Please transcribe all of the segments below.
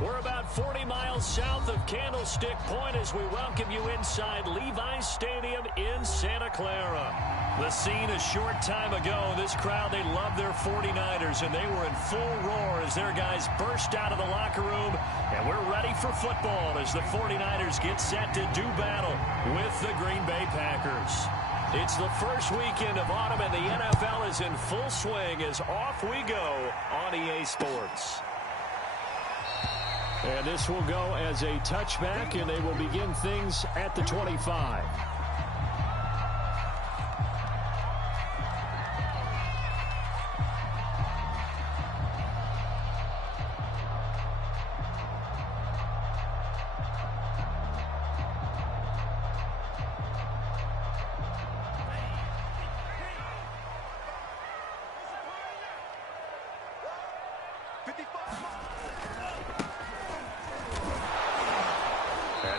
We're about 40 miles south of Candlestick Point as we welcome you inside Levi's Stadium in Santa Clara. The scene a short time ago, this crowd, they love their 49ers, and they were in full roar as their guys burst out of the locker room. And we're ready for football as the 49ers get set to do battle with the Green Bay Packers. It's the first weekend of autumn, and the NFL is in full swing as off we go on EA Sports. And this will go as a touchback, and they will begin things at the 25.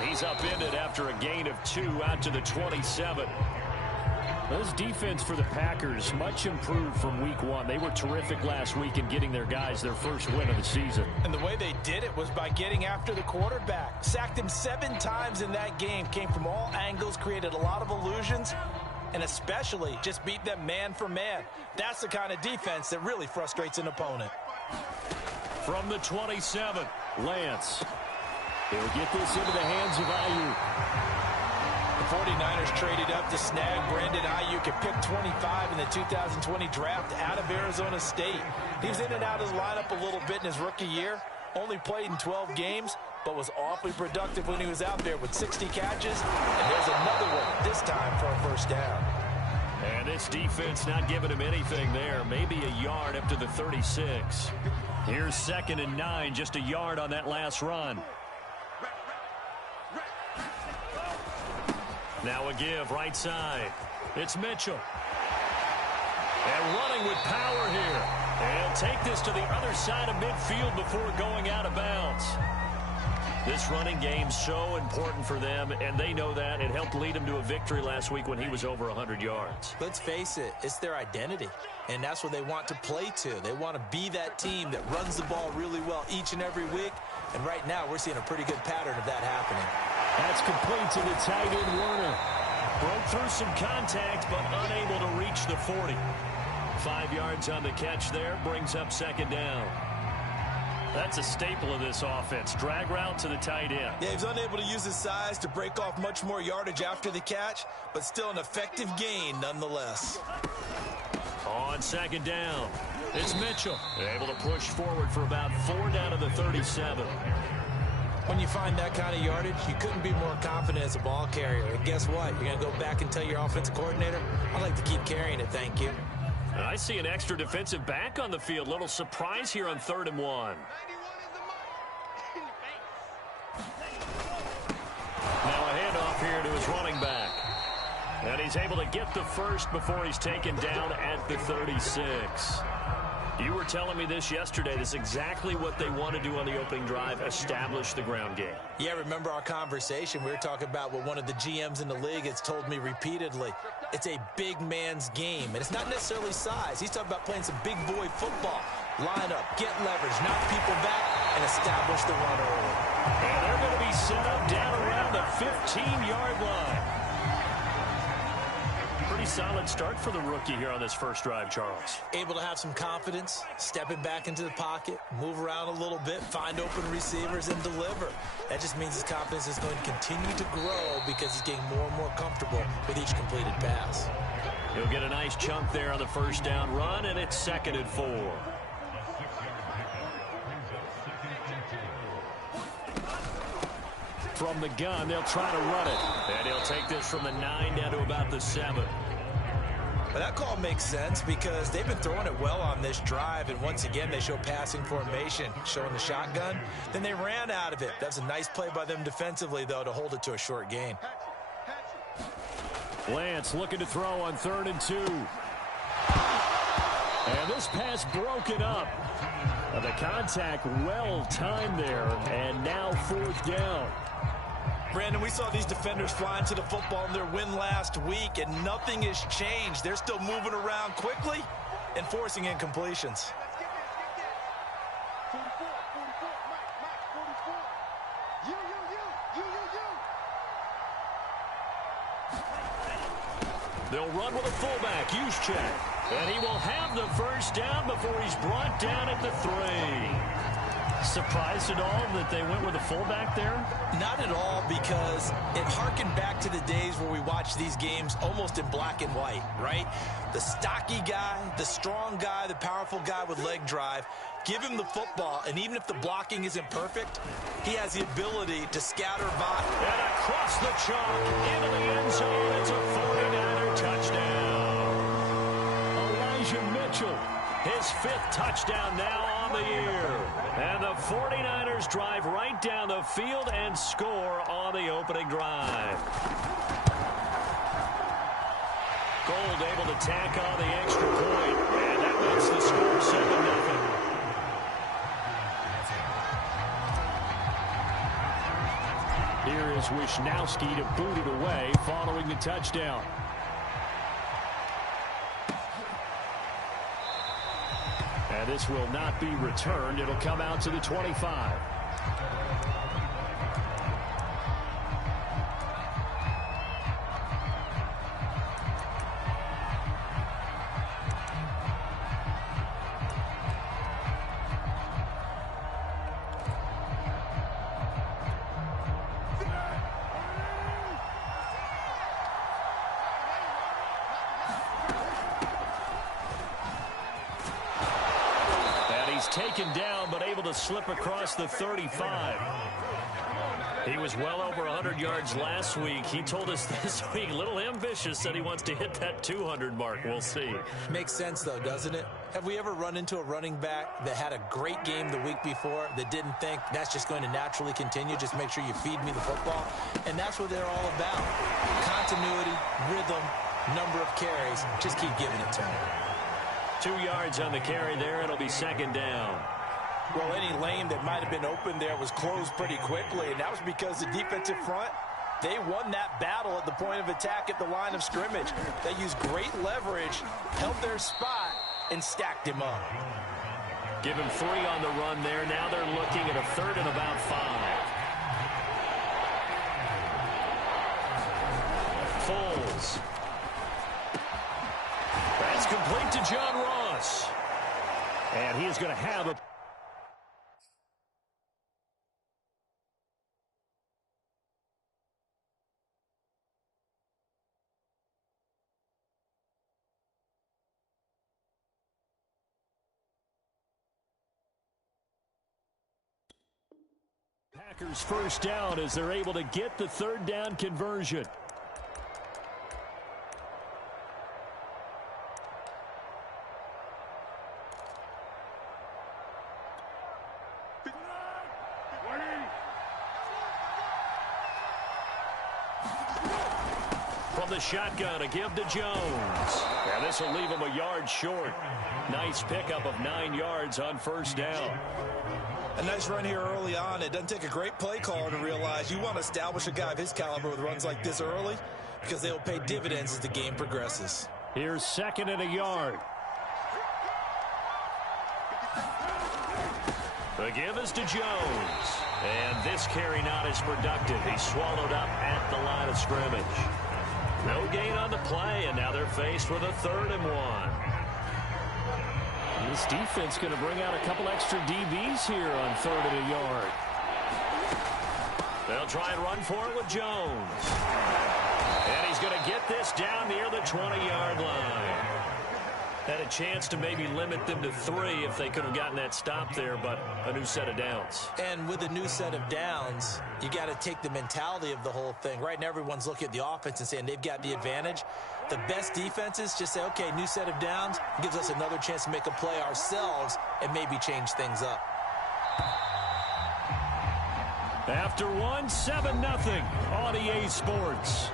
He's upended after a gain of 2 out to the 27. This defense for the Packers, much improved from week 1. They were terrific last week in getting their guys their first win of the season. And the way they did it was by getting after the quarterback. Sacked him 7 times in that game. Came from all angles, created a lot of illusions, and especially just beat them man for man. That's the kind of defense that really frustrates an opponent. From the 27, Lance. He'll get this into the hands of Ayuk. The 49ers traded up to snag Brandon Ayuk at pick 25 in the 2020 draft out of Arizona State. He was in and out of his lineup a little bit in his rookie year. Only played in 12 games, but was awfully productive when he was out there with 60 catches. And there's another one, this time for a first down. And this defense not giving him anything there. Maybe a yard up to the 36. Here's 2nd and 9, just a yard on that last run. Now a give, right side. It's Mitchell. And running with power here. And he'll take this to the other side of midfield before going out of bounds. This running game's so important for them, and they know that. It helped lead them to a victory last week when he was over 100 yards. Let's face it, it's their identity, and that's what they want to play to. They want to be that team that runs the ball really well each and every week, and right now we're seeing a pretty good pattern of that happening. That's complete to the tight end, Werner. Broke through some contact, but unable to reach the 40. 5 yards on the catch there, brings up 2nd down. That's a staple of this offense. Drag route to the tight end. Yeah, he's unable to use his size to break off much more yardage after the catch, but still an effective gain nonetheless. On 2nd down, it's Mitchell. Able to push forward for about 4 down to the 37. When you find that kind of yardage, you couldn't be more confident as a ball carrier. And guess what? You're going to go back and tell your offensive coordinator, I'd like to keep carrying it, thank you. I see an extra defensive back on the field. Little surprise here on 3rd and 1. Now a handoff here to his running back. And he's able to get the first before he's taken down at the 36. You were telling me this yesterday. This is exactly what they want to do on the opening drive, establish the ground game. Yeah, remember our conversation? We were talking about what one of the GMs in the league has told me repeatedly. It's a big man's game, and it's not necessarily size. He's talking about playing some big boy football. Line up, get leverage, knock people back, and establish the run early. And they're going to be set up down around the 15-yard line. Pretty solid start for the rookie here on this first drive, Charles. Able to have some confidence, stepping back into the pocket, move around a little bit, find open receivers, and deliver. That just means his confidence is going to continue to grow because he's getting more and more comfortable with each completed pass. He'll get a nice chunk there on the first down run, and it's 2nd and 4. From the gun, they'll try to run it. And he'll take this from the 9 down to about the 7. Well, that call makes sense because they've been throwing it well on this drive, and once again they show passing formation, showing the shotgun. Then they ran out of it. That's a nice play by them defensively, though, to hold it to a short gain. Lance looking to throw on 3rd and 2. And this pass broken up. The contact well timed there, and now 4th down. Brandon, we saw these defenders flying to the football in their win last week, and nothing has changed. They're still moving around quickly and forcing incompletions. They'll run with a fullback, check. And he will have the first down before he's brought down at the 3. Surprised at all that they went with a fullback there? Not at all, because it harkened back to the days where we watched these games almost in black and white, right? The stocky guy, the strong guy, the powerful guy with leg drive. Give him the football, and even if the blocking isn't perfect, he has the ability to scatter by. And across the chalk, into the end zone, it's a 49er touchdown. Elijah Mitchell, his 5th touchdown now on the year. And the 49ers drive right down the field and score on the opening drive. Gold able to tack on the extra point, and that makes the score 7-0. Here is Wisnowski to boot it away following the touchdown. And this will not be returned. It'll come out to the 25. Taken down, but able to slip across the 35. He was well over 100 yards last week. He told us this week, a little ambitious, said he wants to hit that 200 mark. We'll see. Makes sense, though, doesn't it? Have we ever run into a running back that had a great game the week before that didn't think that's just going to naturally continue? Just make sure you feed me the football. And that's what they're all about. Continuity, rhythm, number of carries. Just keep giving it to him. 2 yards on the carry there. It'll be 2nd down. Well, any lane that might have been open there was closed pretty quickly, and that was because the defensive front, they won that battle at the point of attack at the line of scrimmage. They used great leverage, held their spot, and stacked him up. Give him 3 on the run there. Now they're looking at a 3rd and about 5. Foles. That's complete to John Ross. And he is going to have a... Packers first down as they're able to get the 3rd down conversion. From the shotgun, a give to Jones. And this will leave him a yard short. Nice pickup of 9 yards on first down. A nice run here early on. It doesn't take a great play caller to realize you want to establish a guy of his caliber with runs like this early because they will pay dividends as the game progresses. Here's 2nd and a yard. The give is to Jones. And this carry not as productive. He's swallowed up at the line of scrimmage. No gain on the play, and now they're faced with a 3rd and 1. This defense going to bring out a couple extra DBs here on 3rd and a yard. They'll try and run for it with Jones. And he's going to get this down near the 20-yard line. Had a chance to maybe limit them to 3 if they could have gotten that stop there, but a new set of downs. And with a new set of downs, you got to take the mentality of the whole thing. Right now, everyone's looking at the offense and saying they've got the advantage. The best defenses just say, okay, new set of downs, gives us another chance to make a play ourselves and maybe change things up. After 1, 7-0 on EA Sports.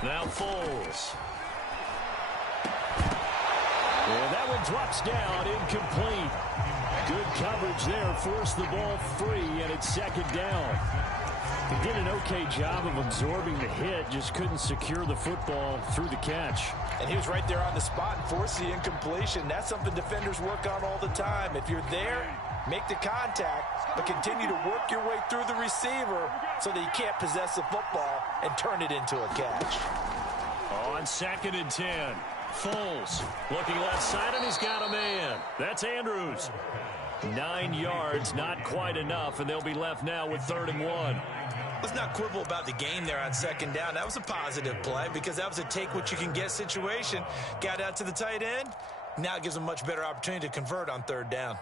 Now Foles. And that it drops down, incomplete. Good coverage there, forced the ball free, and it's second down. He did an okay job of absorbing the hit, just couldn't secure the football through the catch. And he was right there on the spot and forced the incompletion. That's something defenders work on all the time. If you're there, make the contact, but continue to work your way through the receiver so that you can't possess the football and turn it into a catch. On 2nd and 10, Foles looking left side, and he's got a man. That's Andrews. 9 yards, not quite enough, and they'll be left now with 3rd and 1. Let's not quibble about the game there on 2nd down. That was a positive play because that was a take-what-you-can-get situation. Got out to the tight end. Now it gives them a much better opportunity to convert on 3rd down.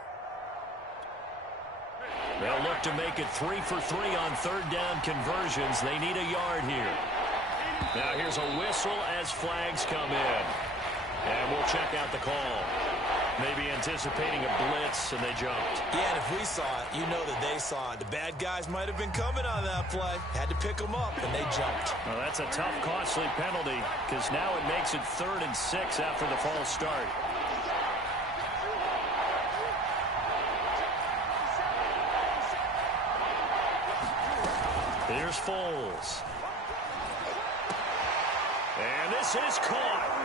They'll look to make it 3 for 3 on 3rd down conversions. They need a yard here. Now here's a whistle as flags come in. And we'll check out the call. Maybe anticipating a blitz, and they jumped. Yeah, and if we saw it, you know that they saw it. The bad guys might have been coming on that play. Had to pick them up, and they jumped. Well, that's a tough, costly penalty, because now it makes it 3rd and 6 after the false start. Here's Foles. And this is caught.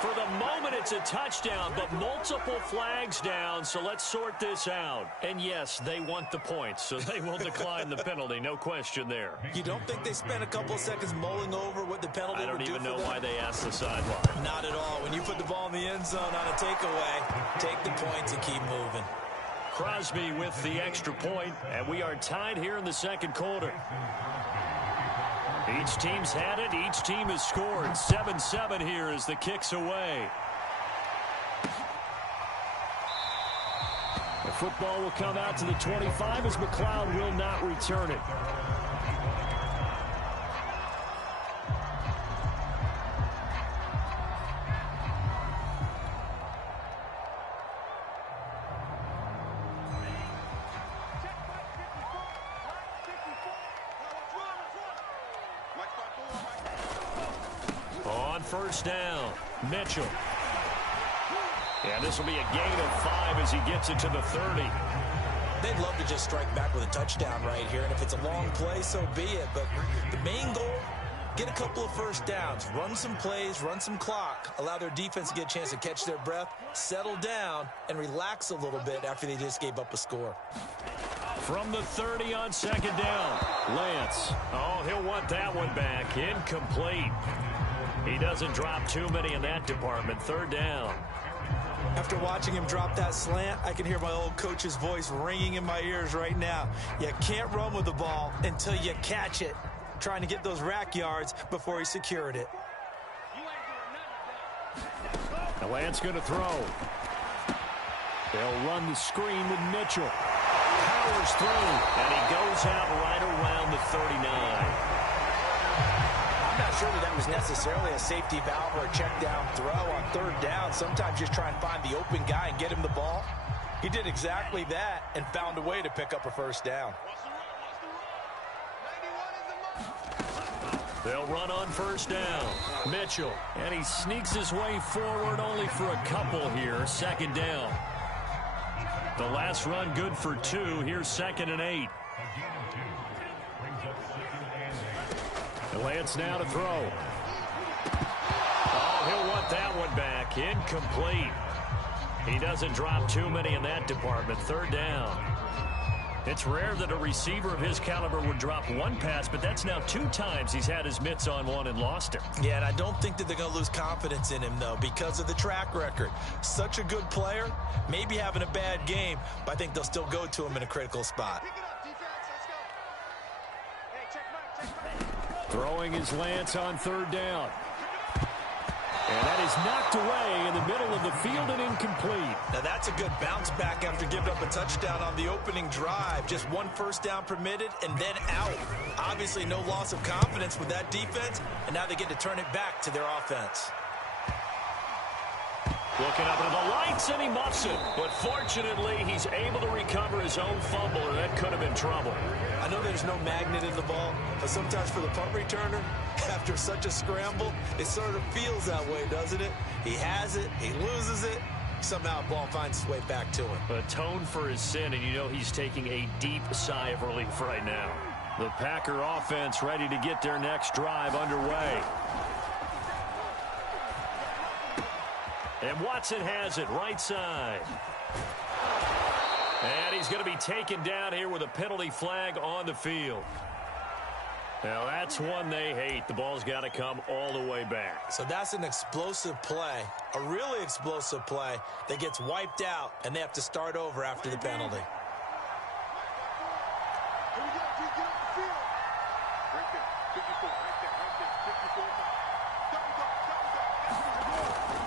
For the moment, it's a touchdown, but multiple flags down, so let's sort this out. And yes, they want the points, so they will decline the penalty, no question there. You don't think they spent a couple of seconds mulling over what the penalty would do for them? I don't even know why they asked the sideline. Not at all. When you put the ball in the end zone on a takeaway, take the points and keep moving. Crosby with the extra point, and we are tied here in the 2nd quarter. Each team's had it. Each team has scored. 7-7 here as the kick's away. The football will come out to the 25 as McLeod will not return it. On 1st down, Mitchell. And this will be a gain of 5 as he gets it to the 30. They'd love to just strike back with a touchdown right here, and if it's a long play, so be it. But the main goal, get a couple of 1st downs, run some plays, run some clock, allow their defense to get a chance to catch their breath, settle down, and relax a little bit after they just gave up a score. From the 30 on 2nd down, Lance. Oh, he'll want that one back. Incomplete. He doesn't drop too many in that department. 3rd down. After watching him drop that slant, I can hear my old coach's voice ringing in my ears right now. You can't run with the ball until you catch it. Trying to get those rack yards before he secured it. The Lance going to throw. They'll run the screen with Mitchell. Powers through, and he goes out right around the 39. I'm not sure that was necessarily a safety valve or a check down throw on 3rd down. Sometimes just try and find the open guy and get him the ball. He did exactly that and found a way to pick up a 1st down. They'll run on 1st down. Mitchell, and he sneaks his way forward only for a couple here. 2nd down. The last run good for 2. Here's 2nd and 8. Lance now to throw. Oh, he'll want that one back. Incomplete. He doesn't drop too many in that department. 3rd down. It's rare that a receiver of his caliber would drop one pass, but that's now 2 times he's had his mitts on one and lost it. Yeah, and I don't think that they're going to lose confidence in him, though, because of the track record. Such a good player, maybe having a bad game, but I think they'll still go to him in a critical spot. Throwing is Lance on 3rd down. And that is knocked away in the middle of the field and incomplete. Now that's a good bounce back after giving up a touchdown on the opening drive. Just 1 1st down permitted and then out. Obviously no loss of confidence with that defense, and now they get to turn it back to their offense. Looking up into the lights, and he muffs it. But fortunately, he's able to recover his own fumble, or that could have been trouble. I know there's no magnet in the ball, but sometimes for the punt returner, after such a scramble, it sort of feels that way, doesn't it? He has it, he loses it, somehow the ball finds its way back to him. Atone for his sin, and you know he's taking a deep sigh of relief right now. The Packer offense ready to get their next drive underway. And Watson has it right side. And he's going to be taken down here with a penalty flag on the field. Now, that's one they hate. The ball's got to come all the way back. So that's an explosive play, a really explosive play that gets wiped out, and they have to start over after the penalty.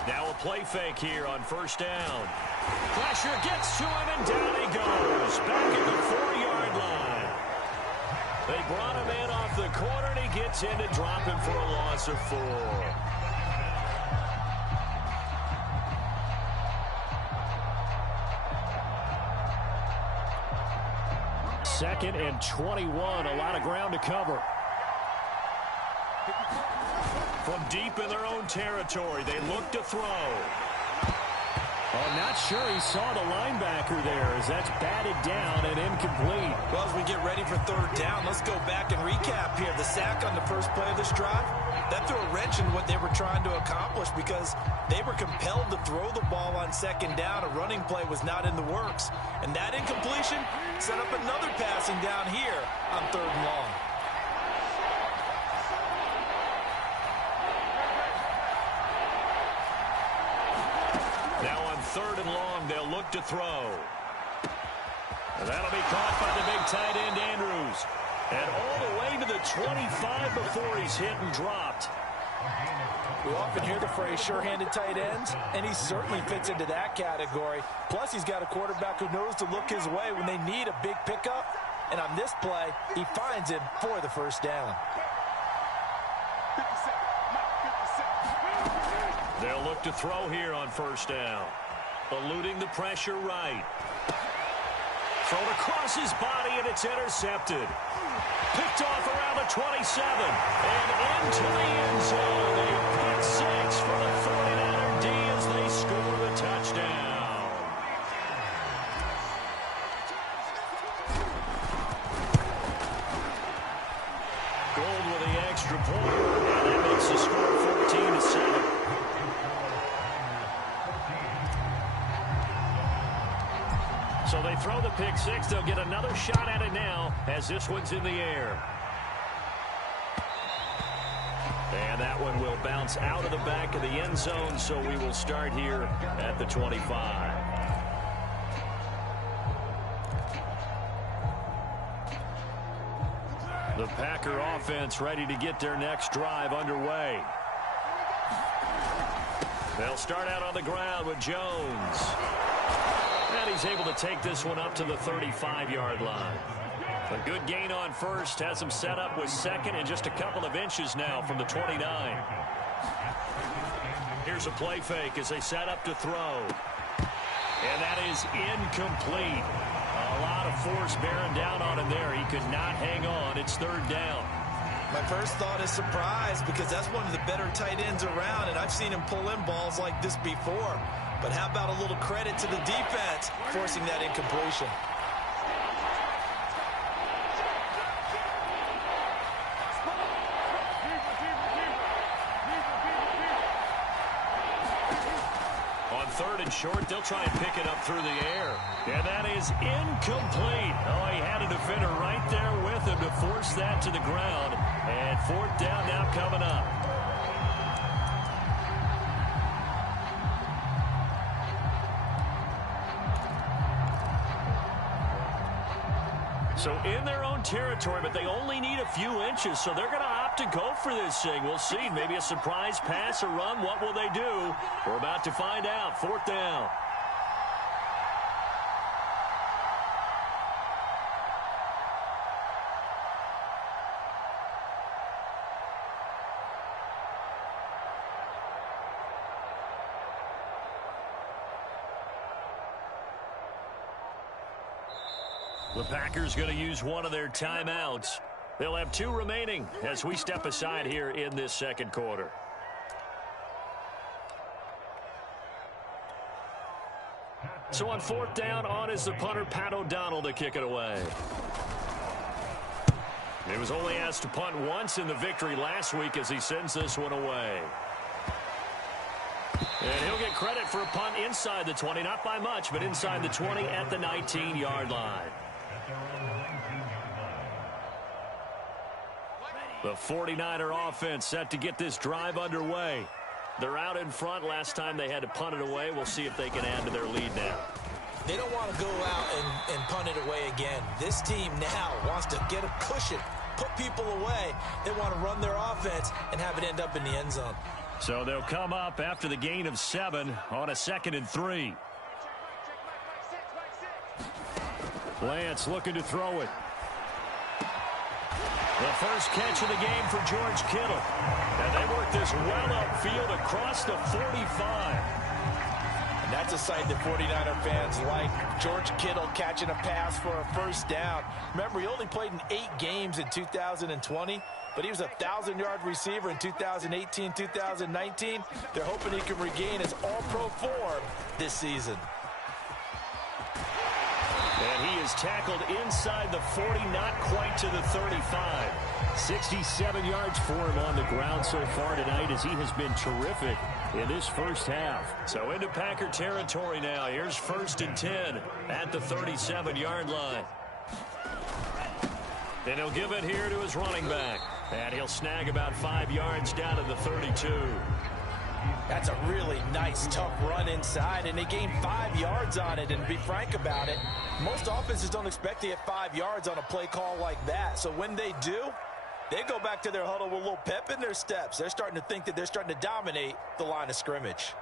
Now a play fake here on first down. Pressure gets to him, and down he goes. Back at the 4-yard line. They brought him in off the corner, and he gets in to drop him for a loss of 4. Second and 21, a lot of ground to cover. From deep in their own territory, they look to throw. I'm not sure he saw the linebacker there as that's batted down and incomplete. Well, as we get ready for third down, let's go back and recap here. The sack on the first play of this drive, that threw a wrench in what they were trying to accomplish because they were compelled to throw the ball on second down. A running play was not in the works. And that incompletion set up another passing down here on third and long. Now on third and long, they'll look to throw. And that'll be caught by the big tight end, Andrews. And all the way to the 25 before he's hit and dropped. We often hear the phrase sure-handed tight ends, and he certainly fits into that category. Plus, he's got a quarterback who knows to look his way when they need a big pickup. And on this play, he finds him for the first down. They'll look to throw here on first down. Eluding the pressure right. Thrown across his body, and it's intercepted. Picked off around the 27. And into the end zone. A pick six for the 49er D as they score the touchdown. Gold with the extra point. And that makes the score 14-7. So they throw the pick six. They'll get another shot at it now as this one's in the air. And that one will bounce out of the back of the end zone, so we will start here at the 25. The Packer offense ready to get their next drive underway. They'll start out on the ground with Jones. And he's able to take this one up to the 35-yard line. A good gain on first. Has him set up with second and just a couple of inches now from the 29. Here's a play fake as they set up to throw. And that is incomplete. A lot of force bearing down on him there. He could not hang on. It's third down. My first thought is surprise because that's one of the better tight ends around, and I've seen him pull in balls like this before. But how about a little credit to the defense forcing that incompletion? On third and short, they'll try and pick it up through the air. And that is incomplete. Oh, he had a defender right there with him to force that to the ground. And fourth down now coming up. So in their own territory, but they only need a few inches, so they're going to opt to go for this thing. We'll see. Maybe a surprise pass or run. What will they do? We're about to find out. Fourth down. The Packers going to use one of their timeouts. They'll have two remaining as we step aside here in this second quarter. So on 4th down, on is the punter, Pat O'Donnell, to kick it away. He was only asked to punt once in the victory last week as he sends this one away. And he'll get credit for a punt inside the 20, not by much, but inside the 20 at the 19-yard line. The 49er offense set to get this drive underway. They're out in front. Last time they had to punt it away. We'll see if they can add to their lead now. They don't want to go out and punt it away again. This team now wants to get a cushion, put people away. They want to run their offense and have it end up in the end zone. So they'll come up after the gain of 7 on a 2nd and 3. Lance looking to throw it. The first catch of the game for George Kittle. And they work this well upfield across the 45. And that's a sight that 49er fans like. George Kittle catching a pass for a first down. Remember, he only played in 8 games in 2020, but he was a 1,000-yard receiver in 2018, 2019. They're hoping he can regain his all-pro form this season. And he is tackled inside the 40, not quite to the 35. 67 yards for him on the ground so far tonight as he has been terrific in this first half. So into Packer territory now. Here's 1st and 10 at the 37-yard line. And he'll give it here to his running back. And he'll snag about 5 yards down to the 32. That's a really nice, tough run inside, and they gained 5 yards on it. And to be frank about it, most offenses don't expect to get 5 yards on a play call like that. So when they do, they go back to their huddle with a little pep in their steps. They're starting to think that they're starting to dominate the line of scrimmage.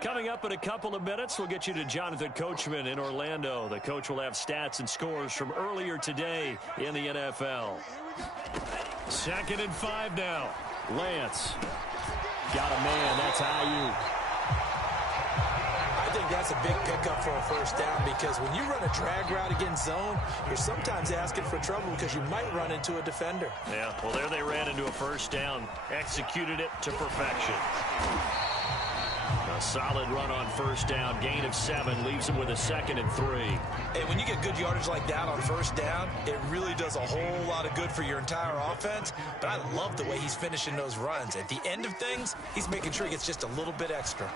Coming up in a couple of minutes, we'll get you to Jonathan Coachman in Orlando. The coach will have stats and scores from earlier today in the NFL. 2nd and 5 now. Lance. Got a man. That's IU. I think that's a big pickup for a first down because when you run a drag route against zone, you're sometimes asking for trouble because you might run into a defender. Yeah, well, there they ran into a first down. Executed it to perfection. A solid run on first down. Gain of 7 leaves him with a 2nd and 3. And when you get good yardage like that on first down, it really does a whole lot of good for your entire offense. But I love the way he's finishing those runs. At the end of things, he's making sure he gets just a little bit extra.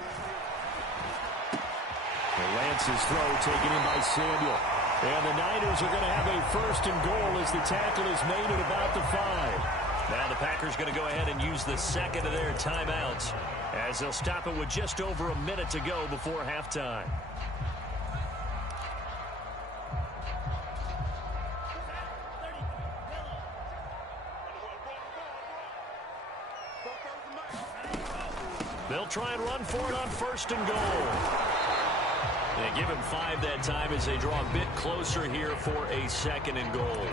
Lance's throw taken in by Samuel. And the Niners are going to have a 1st and goal as the tackle is made at about the 5. Now the Packers going to go ahead and use the 2nd of their timeouts as they'll stop it with just over a minute to go before halftime. They'll try and run for it on 1st and goal. They give him 5 that time as they draw a bit closer here for a 2nd and goal.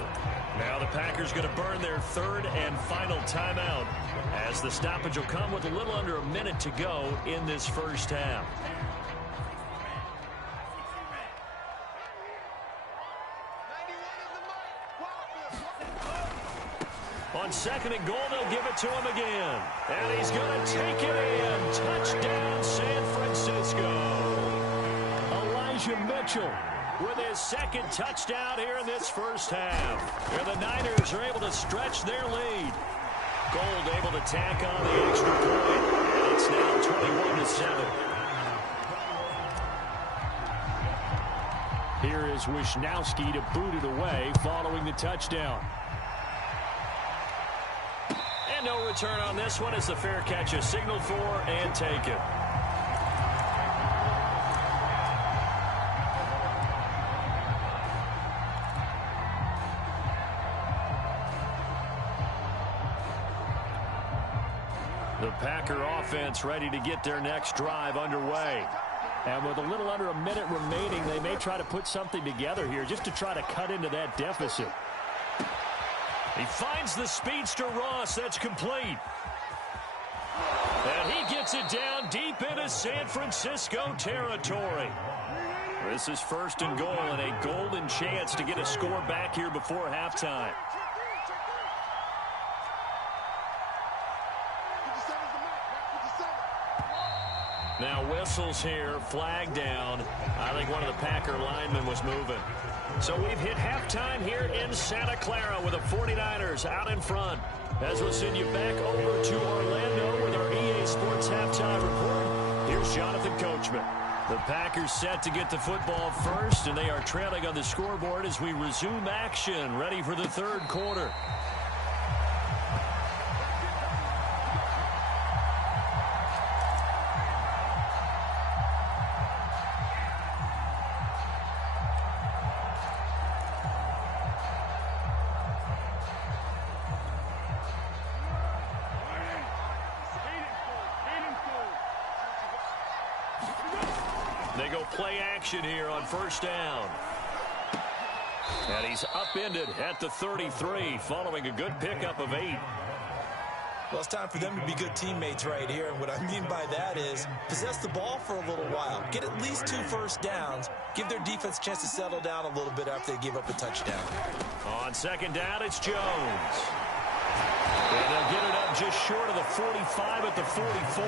Now the Packers going to burn their 3rd and final timeout as the stoppage will come with a little under a minute to go in this first half. On 2nd and goal, they'll give it to him again. And he's going to take it in. Touchdown, San Francisco. Elijah Mitchell with his 2nd touchdown here in this first half. And the Niners are able to stretch their lead. Gold able to tack on the extra point. And it's now 21-7. Here is Wisnowski to boot it away following the touchdown. And no return on this one as the fair catch is signaled for and taken. The Packer offense ready to get their next drive underway. And with a little under a minute remaining, they may try to put something together here just to try to cut into that deficit. He finds the speedster Ross. That's complete. And he gets it down deep into San Francisco territory. This is 1st and goal and a golden chance to get a score back here before halftime. Now whistles here, flag down. I think one of the Packer linemen was moving. So we've hit halftime here in Santa Clara with the 49ers out in front. As we'll send you back over to Orlando with our EA Sports Halftime Report, here's Jonathan Coachman. The Packers set to get the football first, and they are trailing on the scoreboard as we resume action, ready for the third quarter. They go play action here on first down. And he's upended at the 33 following a good pickup of 8. Well, it's time for them to be good teammates right here. And what I mean by that is possess the ball for a little while. Get at least 2 first downs. Give their defense a chance to settle down a little bit after they give up a touchdown. On second down, it's Jones. And they'll get it up just short of the 45 at the 44.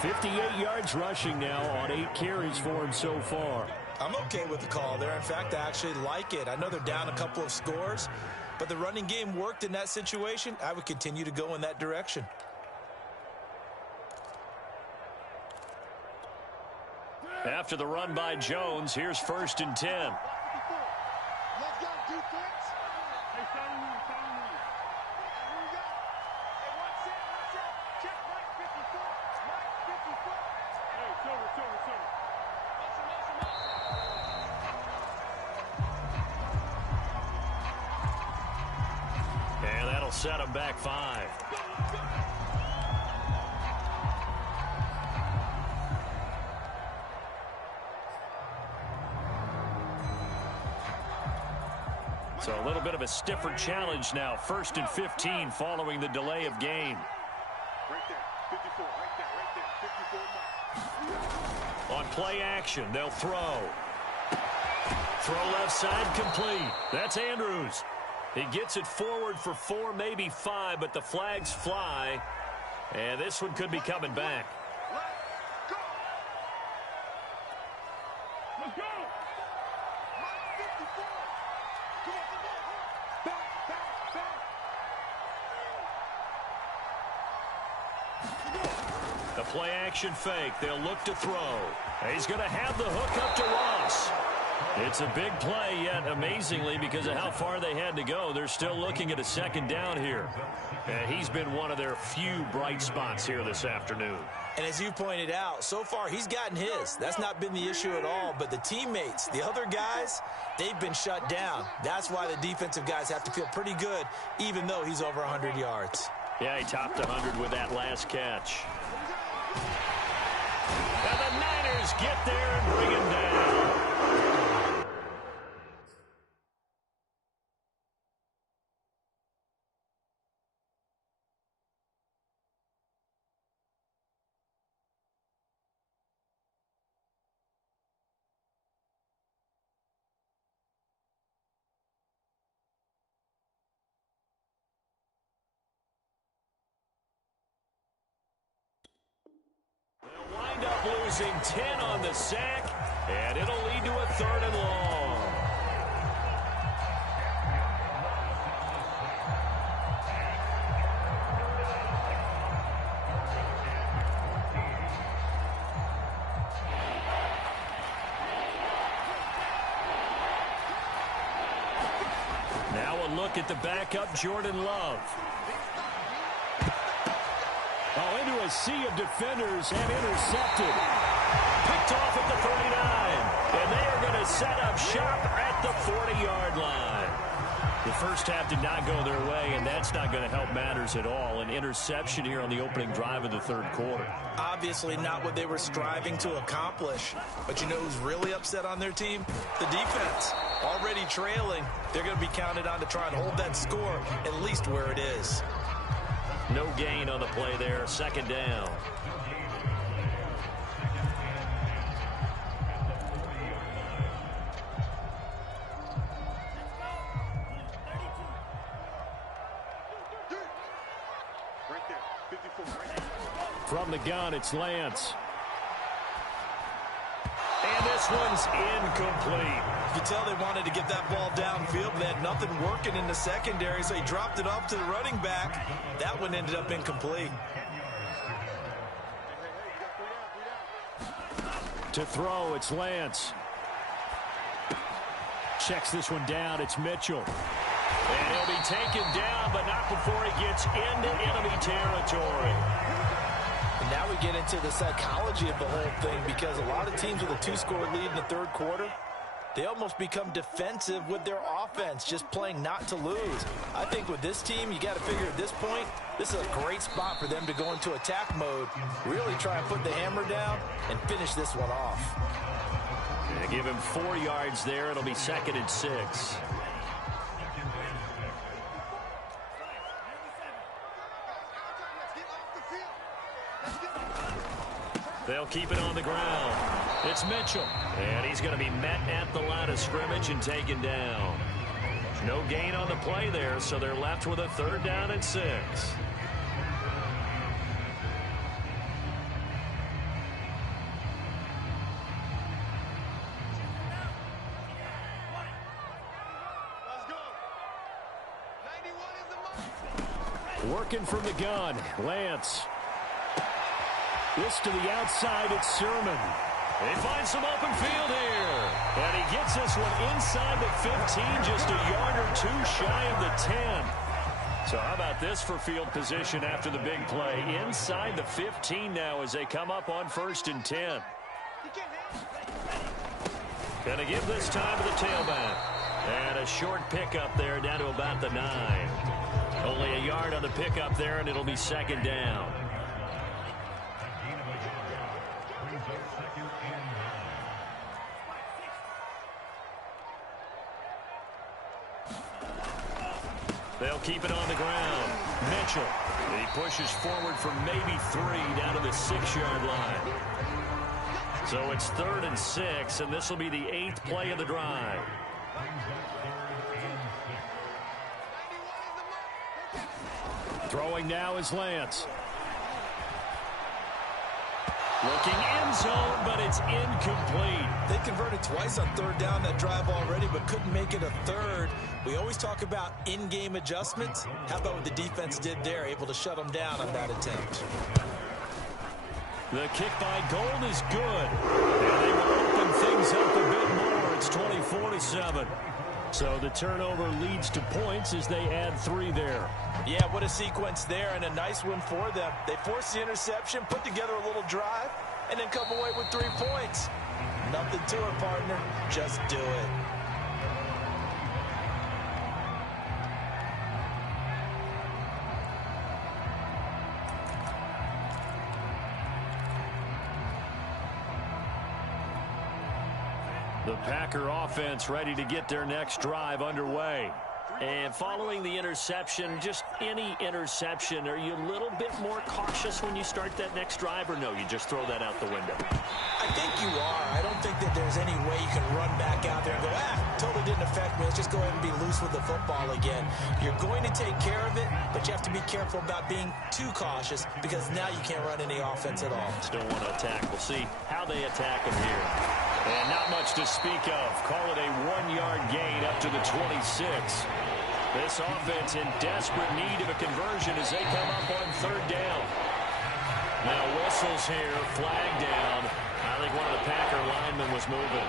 58 yards rushing now on 8 carries for him so far. I'm okay with the call there. In fact, I actually like it. I know they're down a couple of scores, but the running game worked in that situation. I would continue to go in that direction. After the run by Jones, here's first and 10. Let's go, defense. Hey, follow me. Here we go. Hey, watch that. Check right 54. Right 54. Hey, silver. And that'll set him back 5. So a little bit of a stiffer challenge now. First and 15 following the delay of game. Right there. 54. Right there. 54. On play action, they'll throw. Throw left side complete. That's Andrews. He gets it forward for 4, maybe 5, but the flags fly. And this one could be coming back. Let's go. Let's go. Right 54. Come on. Back. The play action fake. They'll look to throw. He's going to have the hook up to Ross. It's a big play, yet amazingly, because of how far they had to go, they're still looking at a second down here. And he's been one of their few bright spots here this afternoon. And as you pointed out, so far he's gotten his. That's not been the issue at all. But the teammates, the other guys, they've been shut down. That's why the defensive guys have to feel pretty good, even though he's over 100 yards. Yeah, he topped 100 with that last catch. And the Niners get there and bring him down. Wind up losing 10 on the sack, and it'll lead to a 3rd and long. Now a look at the backup, Jordan Love. Oh, into a sea of defenders and intercepted. Picked off at the 39. And they are going to set up shop at the 40-yard line. The first half did not go their way, and that's not going to help matters at all. An interception here on the opening drive of the third quarter. Obviously not what they were striving to accomplish. But you know who's really upset on their team? The defense. Already trailing. They're going to be counted on to try and hold that score at least where it is. No gain on the play there. Second down. Right there. 54. Right there. From the gun, it's Lance. this one's incomplete. You can tell they wanted to get that ball downfield, but they had nothing working in the secondary, so he dropped it off to the running back. That one ended up incomplete. To throw, it's Lance. Checks this one down, it's Mitchell. And he'll be taken down, but not before he gets into enemy territory. And now we get into the psychology of the whole thing, because a lot of teams with a 2-score lead in the third quarter, they almost become defensive with their offense, just playing not to lose. I think with this team, you got to figure at this point, this is a great spot for them to go into attack mode, really try and put the hammer down and finish this one off. Yeah, give him 4 yards there. It'll be 2nd and 6. They'll keep it on the ground. It's Mitchell. And he's going to be met at the line of scrimmage and taken down. No gain on the play there, so they're left with a 3rd down and 6. Working from the gun, Lance. This to the outside, it's Sermon. They find some open field here. And he gets this one inside the 15, just a yard or 2 shy of the 10. So how about this for field position after the big play? Inside the 15 now as they come up on 1st and 10. Gonna give this time to the tailback. And a short pickup there down to about the 9. Only a yard on the pickup there, and it'll be 2nd down. They'll keep it on the ground. Mitchell. He pushes forward for maybe 3 down to the 6-yard line. So it's 3rd and 6, and this will be the 8th play of the drive. Throwing now is Lance. Looking end zone, but it's incomplete. They converted twice on 3rd down that drive already, but couldn't make it a 3rd. We always talk about in-game adjustments. How about what the defense did there, able to shut them down on that attempt? The kick by Gold is good. And they will open things up a bit more. It's 24-7. So the turnover leads to points as they add 3 there. Yeah, what a sequence there, and a nice one for them. They force the interception, put together a little drive, and then come away with 3 points. Nothing to it, partner. Just do it. The Packer offense ready to get their next drive underway. And following the interception, just any interception, are you a little bit more cautious when you start that next drive, or no, you just throw that out the window? I think you are. I don't think that there's any way you can run back out there and go, totally didn't affect me. Let's just go ahead and be loose with the football again. You're going to take care of it, but you have to be careful about being too cautious, because now you can't run any offense at all. Still want to attack. We'll see how they attack them here. And not much to speak of. Call it a 1-yard gain up to the 26. This offense in desperate need of a conversion as they come up on 3rd down. Now whistles here, flag down. I think one of the Packer linemen was moving.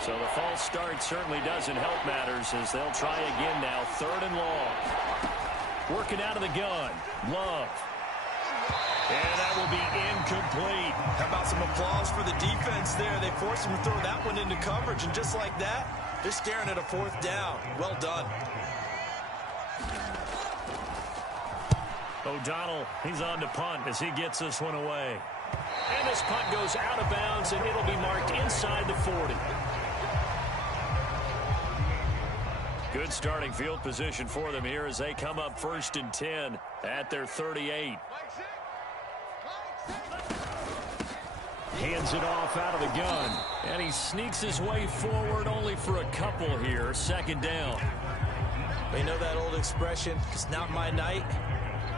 So the false start certainly doesn't help matters as they'll try again now. 3rd and long. Working out of the gun. Love. And that will be incomplete. How about some applause for the defense there? They forced him to throw that one into coverage, and just like that, they're staring at a 4th down. Well done. O'Donnell, he's on to punt as he gets this one away. And this punt goes out of bounds, and it'll be marked inside the 40. Good starting field position for them here as they come up 1st and 10 at their 38. Hands it off out of the gun. And he sneaks his way forward only for a couple here. 2nd down. You know that old expression, it's not my night.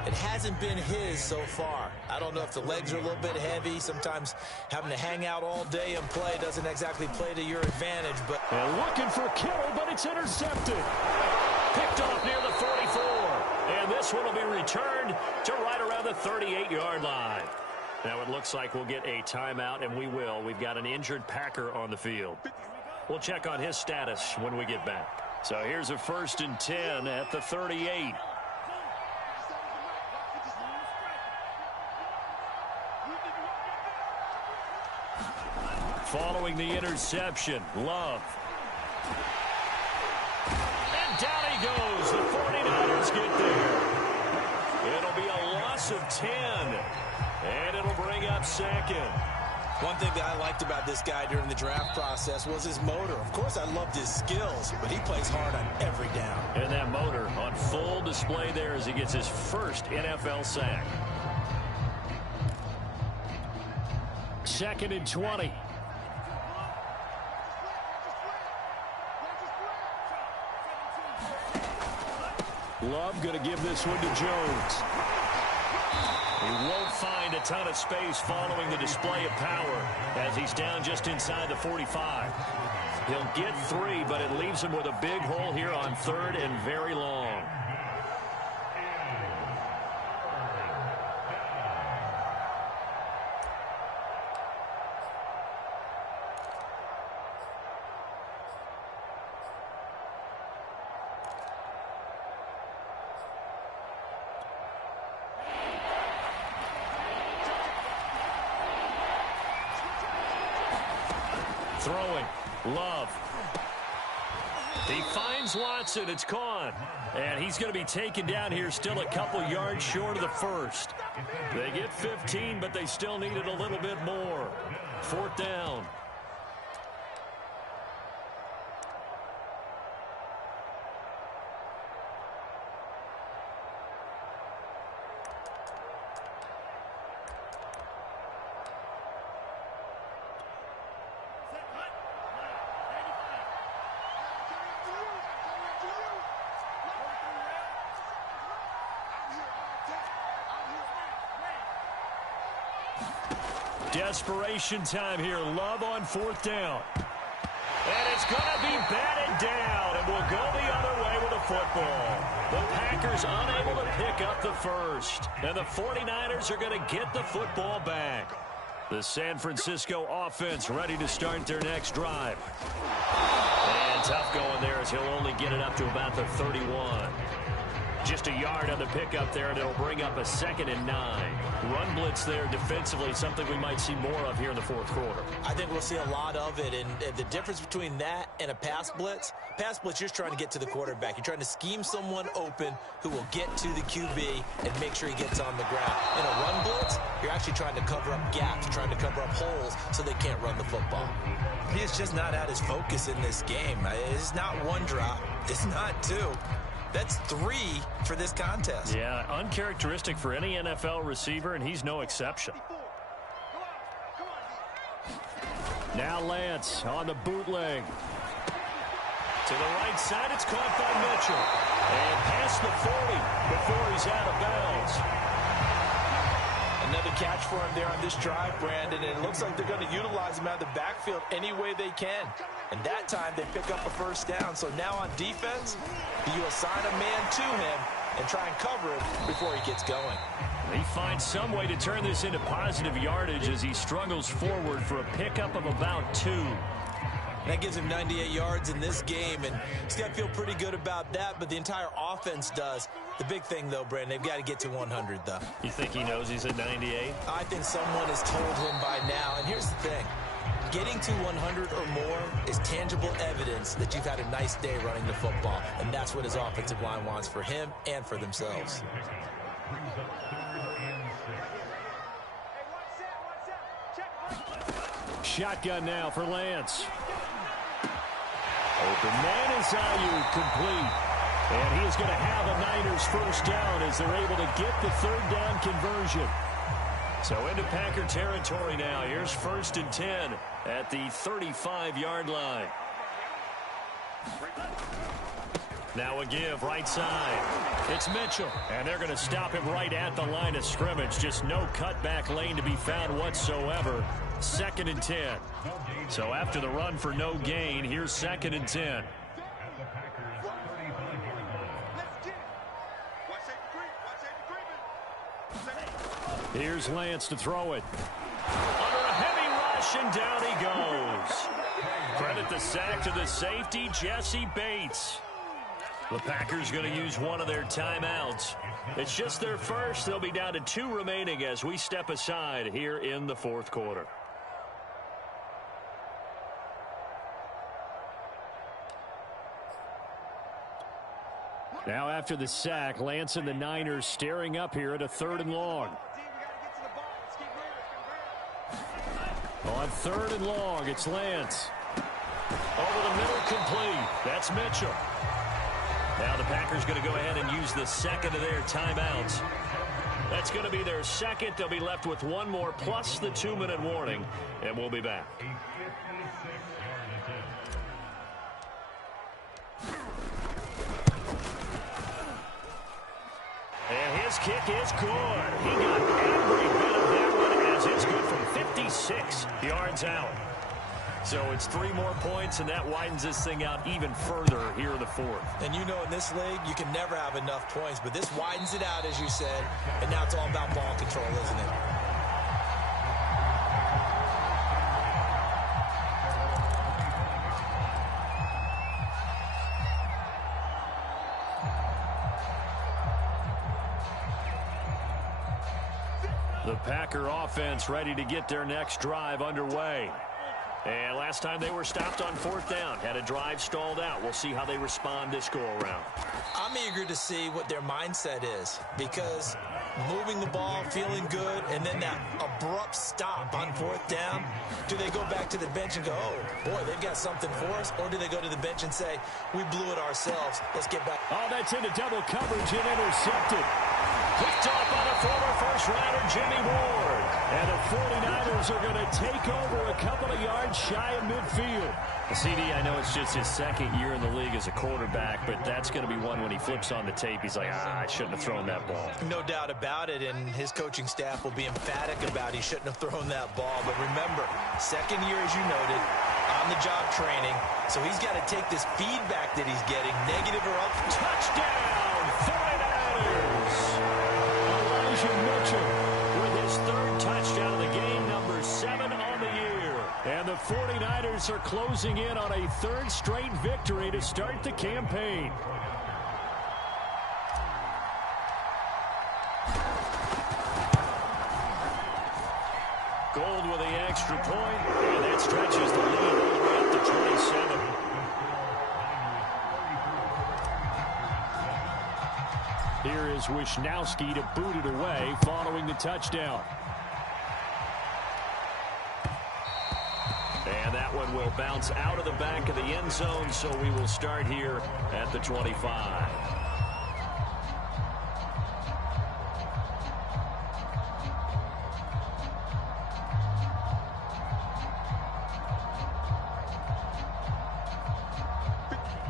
It hasn't been his so far. I don't know if the legs are a little bit heavy. Sometimes having to hang out all day and play doesn't exactly play to your advantage. But and looking for Kittle, but it's intercepted. Picked off near the 44. And this one will be returned to right around the 38-yard line. Now it looks like we'll get a timeout, and we will. We've got an injured Packer on the field. We'll check on his status when we get back. So here's a 1st and 10 at the 38. Following the interception, Love. And down he goes. The 49ers get there. It'll be a loss of 10. And it'll bring up 2nd. One thing that I liked about this guy during the draft process was his motor. Of course, I loved his skills, but he plays hard on every down. And that motor on full display there as he gets his first NFL sack. 2nd and 20. Love going to give this one to Jones. He won't find a ton of space following the display of power as he's down just inside the 45. He'll get 3, but it leaves him with a big hole here on 3rd and very long. Throwing, Love. He finds Watson. It's gone. And he's going to be taken down here still a couple yards short of the 1st. They get 15, but they still need it a little bit more. 4th down. Desperation time here. Love on 4th down. And it's going to be batted down, and we'll go the other way with the football. The Packers unable to pick up the 1st, and the 49ers are going to get the football back. The San Francisco offense ready to start their next drive. And tough going there as he'll only get it up to about the 31. Just a yard on the pickup there, and it'll bring up a 2nd and 9. Run blitz there defensively, something we might see more of here in the 4th quarter. I think we'll see a lot of it, and the difference between that and a pass blitz, you're just trying to get to the quarterback. You're trying to scheme someone open who will get to the QB and make sure he gets on the ground. In a run blitz, you're actually trying to cover up gaps, trying to cover up holes so they can't run the football. He is just not at his focus in this game. It's not 1 drop. It's not 2. That's 3 for this contest. Yeah, uncharacteristic for any NFL receiver, and he's no exception. Now Lance on the bootleg. To the right side, it's caught by Mitchell. And past the 40 before he's out of bounds. Another catch for him there on this drive, Brandon, and it looks like they're going to utilize him out of the backfield any way they can. And that time they pick up a 1st down. So now on defense, you assign a man to him and try and cover him before he gets going. He finds some way to turn this into positive yardage as he struggles forward for a pickup of about 2. That gives him 98 yards in this game, and he's got to feel pretty good about that, but the entire offense does. The big thing, though, Brandon, they've got to get to 100, though. You think he knows he's at 98? I think someone has told him by now, and here's the thing. Getting to 100 or more is tangible evidence that you've had a nice day running the football, and that's what his offensive line wants for him and for themselves. Shotgun now for Lance. Open man is Ayuk, complete. And he is going to have a Niners 1st down as they're able to get the 3rd down conversion. So into Packer territory now. Here's 1st and 10 at the 35-yard line. Now a give right side. It's Mitchell. And they're going to stop him right at the line of scrimmage. Just no cutback lane to be found whatsoever. 2nd and 10. So after the run for no gain, here's 2nd and 10. Here's Lance to throw it. Under a heavy rush, and down he goes. Credit the sack to the safety, Jesse Bates. The Packers going to use one of their timeouts. It's just their first. They'll be down to 2 remaining as we step aside here in the 4th quarter. Now after the sack, Lance and the Niners staring up here at a 3rd and long. On 3rd and long, it's Lance. Over the middle, complete. That's Mitchell. Now the Packers going to go ahead and use the 2nd of their timeouts. That's going to be their 2nd. They'll be left with 1 more plus the 2-minute warning, and we'll be back. And his kick is good. He got every bit of that one as it's good from 56 yards out. So it's 3 more points, and that widens this thing out even further here in the 4th. And you know in this league, you can never have enough points, but this widens it out, as you said, and now it's all about ball control, isn't it? The Packer offense ready to get their next drive underway. And last time they were stopped on 4th down, had a drive stalled out. We'll see how they respond this go-around. I'm eager to see what their mindset is, because moving the ball, feeling good, and then that abrupt stop on 4th down, do they go back to the bench and go, oh, boy, they've got something for us, or do they go to the bench and say, we blew it ourselves, let's get back. Oh, that's into double coverage and intercepted. Picked off by the former first-rounder Jimmy Ward. And the 49ers are going to take over a couple of yards shy of midfield. CD, I know it's just his 2nd year in the league as a quarterback, but that's going to be one when he flips on the tape, he's like, I shouldn't have thrown that ball. No doubt about it, and his coaching staff will be emphatic about he shouldn't have thrown that ball. But remember, 2nd year, as you noted, on-the-job training, so he's got to take this feedback that he's getting, negative or up. Touchdown, 49ers! Elijah Mitchell with his 3rd touchdown of the game, number 7 on the year. And the 49ers are closing in on a 3rd straight victory to start the campaign. Gold with the extra point, and that stretches the lead all the way up to 27. Here is Wisnowski to boot it away following the touchdown. And that one will bounce out of the back of the end zone, so we will start here at the 25.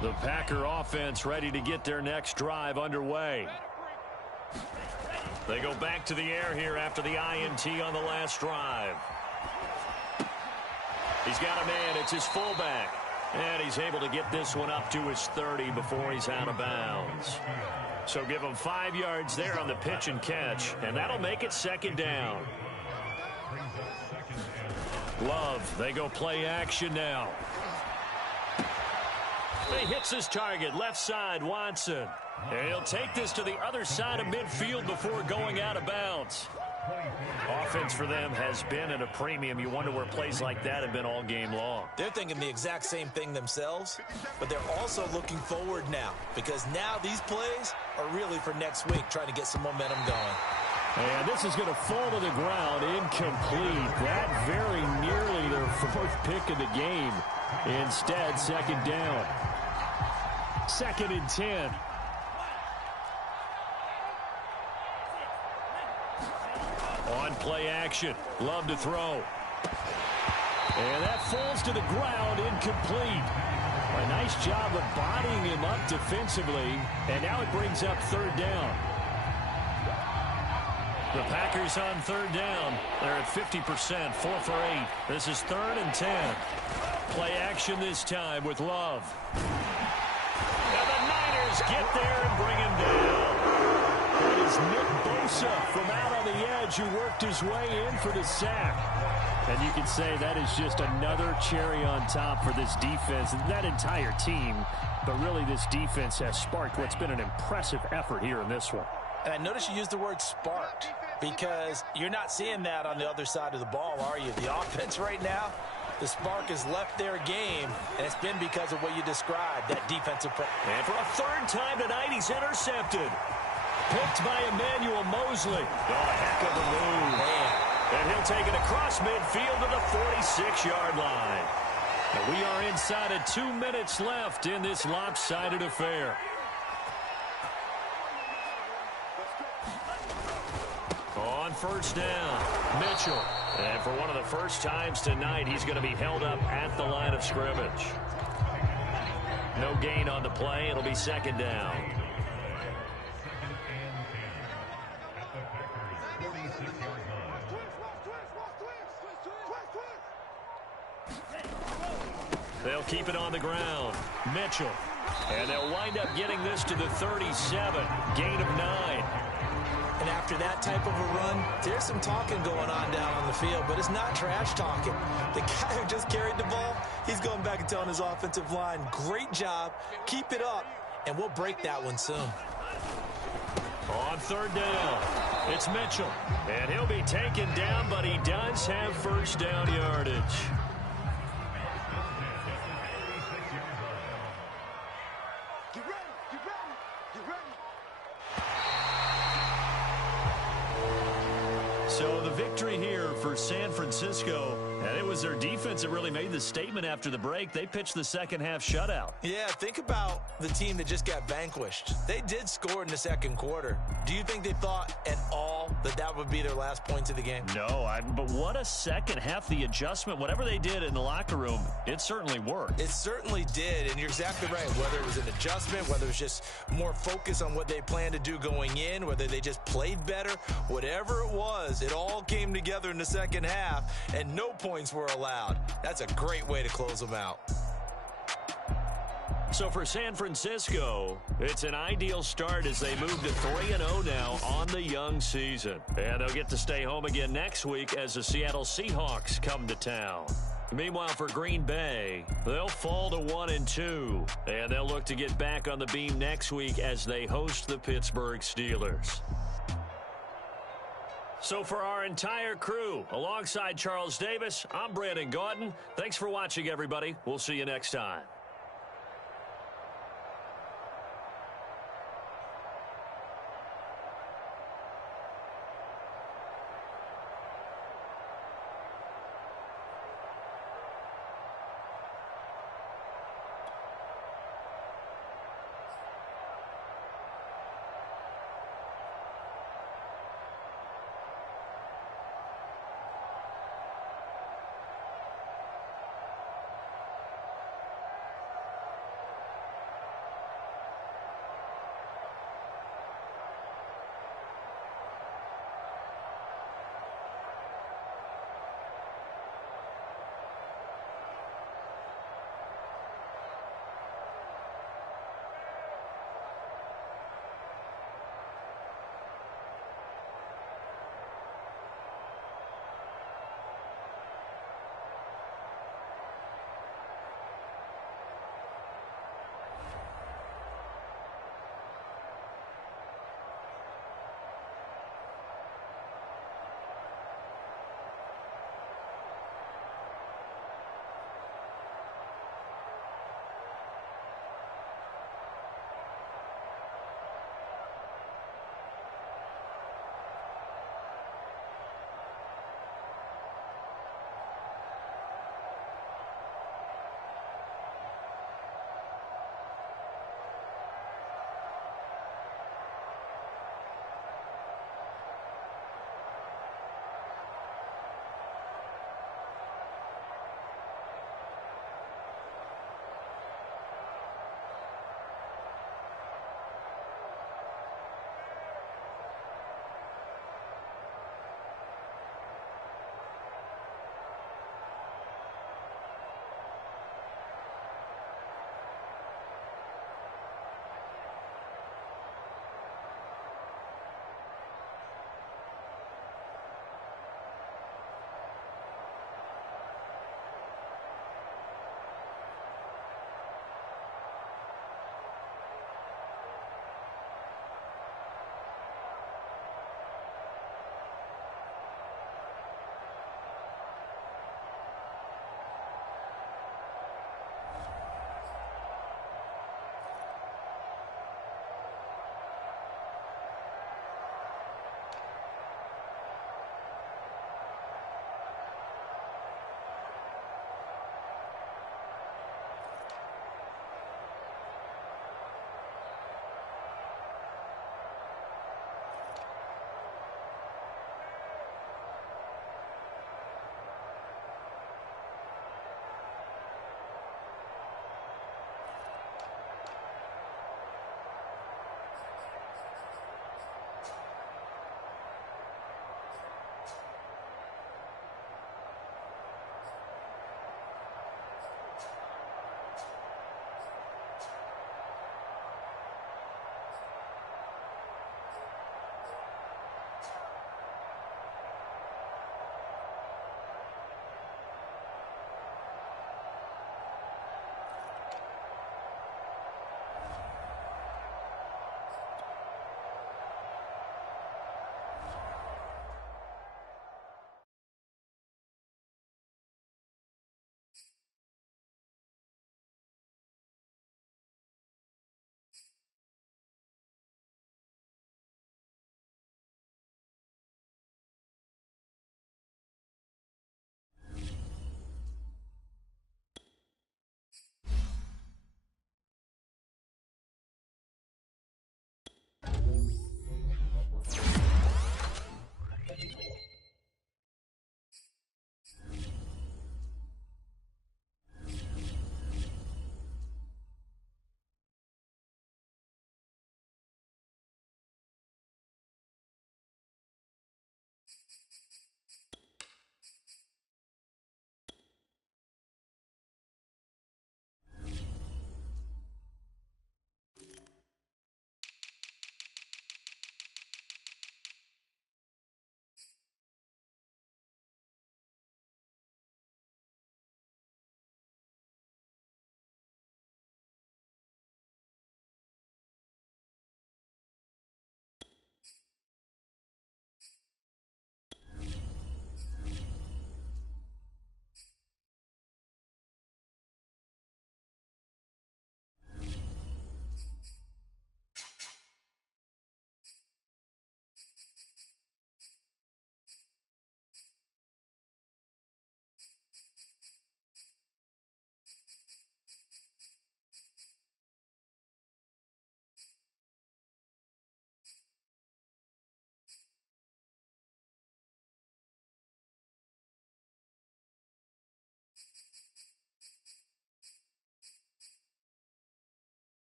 The Packer offense ready to get their next drive underway. They go back to the air here after the INT on the last drive. He's got a man. It's his fullback. And he's able to get this one up to his 30 before he's out of bounds. So give him 5 yards there on the pitch and catch. And that'll make it 2nd down. Love, they go play action now. He hits his target, left side, Watson. And he'll take this to the other side of midfield before going out of bounds. Offense for them has been at a premium. You wonder where plays like that have been all game long. They're thinking the exact same thing themselves, but they're also looking forward now, because now these plays are really for next week, trying to get some momentum going. And this is going to fall to the ground, incomplete. That very nearly their 4th pick of the game. Instead, 2nd down. 2nd and 10. On play action. Love to throw. And that falls to the ground, incomplete. A nice job of bodying him up defensively, and now it brings up third down. The Packers on third down. They're at 50%, 4 for 8. This is 3rd and 10. Play action this time with Love. And the Niners get there and bring him down. It is Nick Bosa from out on the edge who worked his way in for the sack. And you can say that is just another cherry on top for this defense and that entire team. But really, this defense has sparked what's been an impressive effort here in this one. And I notice you use the word sparked because you're not seeing that on the other side of the ball, are you? The offense right now, the spark has left their game, and it's been because of what you described, that defensive play. And for a 3rd time tonight, he's intercepted. Picked by Emmanuel Mosley. Oh, a heck of a move. Man. And he'll take it across midfield to the 46-yard line. And we are inside of 2 minutes left in this lopsided affair. On first down, Mitchell. And for one of the first times tonight, he's going to be held up at the line of scrimmage. No gain on the play. It'll be 2nd down. They'll keep it on the ground. Mitchell. And they'll wind up getting this to the 37. Gain of 9. And after that type of a run, there's some talking going on down on the field, but it's not trash talking. The guy who just carried the ball, he's going back and telling his offensive line, great job, keep it up, and we'll break that one soon. On 3rd down, it's Mitchell. And he'll be taken down, but he does have first down yardage. Get ready, get ready, get ready. So the victory here for San Francisco, and it was their defense that really made the statement after the break. They pitched the second half shutout. Yeah, think about the team that just got vanquished. They did score in the 2nd quarter. Do you think they thought at all that that would be their last points of the game? No, but what a second half. The adjustment, whatever they did in the locker room, it certainly worked. It certainly did, and you're exactly right. Whether it was an adjustment, whether it was just more focus on what they planned to do going in, whether they just played better, whatever it was, it all came together in the second half, and no points were allowed. That's a great way to close them out. So for San Francisco, it's an ideal start as they move to 3-0 now on the young season. And they'll get to stay home again next week as the Seattle Seahawks come to town. Meanwhile, for Green Bay, they'll fall to 1-2. And they'll look to get back on the beam next week as they host the Pittsburgh Steelers. So for our entire crew, alongside Charles Davis, I'm Brandon Gaudin. Thanks for watching, everybody. We'll see you next time.